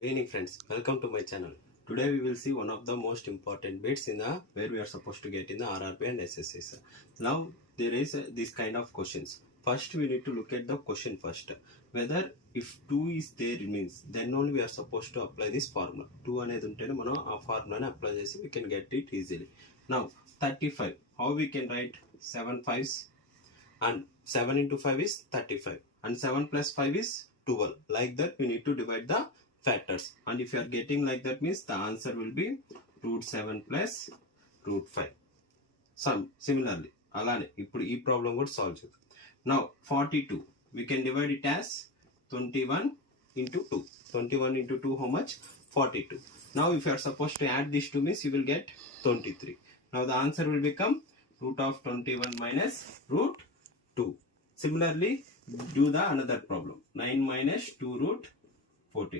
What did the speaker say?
Good evening friends, welcome to my channel. Today we will see one of the most important bits in the where we are supposed to get in the RRB and SSS. Now there is this kind of questions. First we need to look at the question first. Whether if 2 is there means then only we are supposed to apply this formula. 2 అనేది ఉంటేనే మనం ఆ ఫార్ములాని apply చేసి we can get it easily. Now 35. How we can write 7 5s and 7 into 5 is 35 and 7 plus 5 is 12. Like that we need to divide the factors, and if you are getting like that means the answer will be root 7 plus root 5. Similarly alane ippudu ee problem kuda solve chudam. Now 42 we can divide it as 21 into 2. 21 into 2 how much? 42. Now if you are supposed to add these two means you will get 23. Now the answer will become root of 21 minus root 2. Similarly do the another problem. 9 minus 2 root 14.